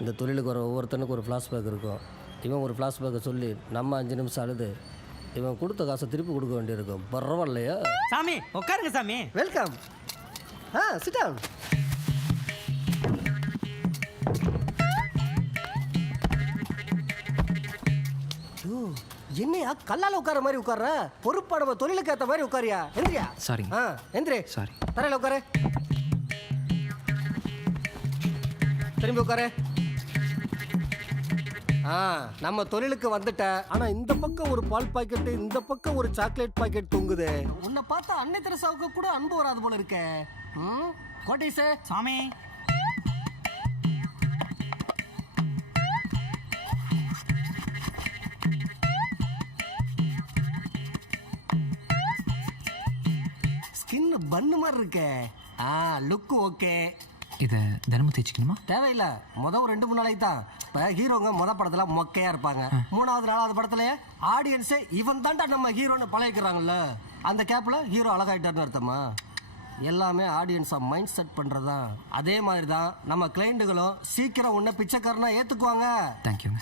இந்த தொழிலுக்கு வர ஒவ்வொருத்தனுக்கு ஒரு ஃப்ளாஷ்பேக் இருக்கும். இவன் ஒரு ஃப்ளாஷ்பேக்கை சொல்லி நம்ம 5 நிமிஷம் அழுது இவன் கொடுத்த காசை திருப்பி கொடுக்க வேண்டியிருக்கும். பரவாயில்லையா? சாமி உட்காருங்க சாமி. வெல்கம். Sit down. என்னையா கல்லால உட்கார மாதிரி உட்கார்ற? பொறுப்பான தொழிலுக்கு ஏற்ற மாதிரி உட்காரியா? எந்திரியா? சாரி. எந்திரி. சாரி. தரையில உட்காரு. திரும்பி உட்காரு. நம்ம தொழிலுக்கு வந்துட்ட. ஆனா இந்த பக்கம் ஒரு பால் பாக்கெட், இந்த பக்கம் ஒரு சாக்லேட் பாக்கெட் தொங்குது. உன்னை பார்த்தா அன்னை தெரசாவுக்கு கூட அன்பு வராது போல இருக்க. கோட்டீஸே. சாமி ஸ்கின் பன்னு மாதிரி இருக்கே. Look okay. இதை தினமும் தேய்ச்சிக்கணுமா? தேவையில்லை. ஒரு 2-3 நாளைக்கு தான். இப்போ ஹீரோங்க படத்துல மொக்கையா இருப்பாங்க. 3வது 4வது படத்துலயே ஆடியன்ஸே இவன் தாண்டா நம்ம ஹீரோன்னு பழகிக்கிறாங்கல்ல. அந்த கேப்ல ஹீரோ அழகாயிட்டார்னு அர்த்தமா? எல்லாமே ஆடியன்ஸை மைண்ட் செட் பண்ணுறது தான். அதே மாதிரி தான் நம்ம கிளைண்ட்டுகளும் சீக்கிரம் உன்னை பிச்சைக்காரனா ஏற்றுக்குவாங்க. தேங்க்யூங்க.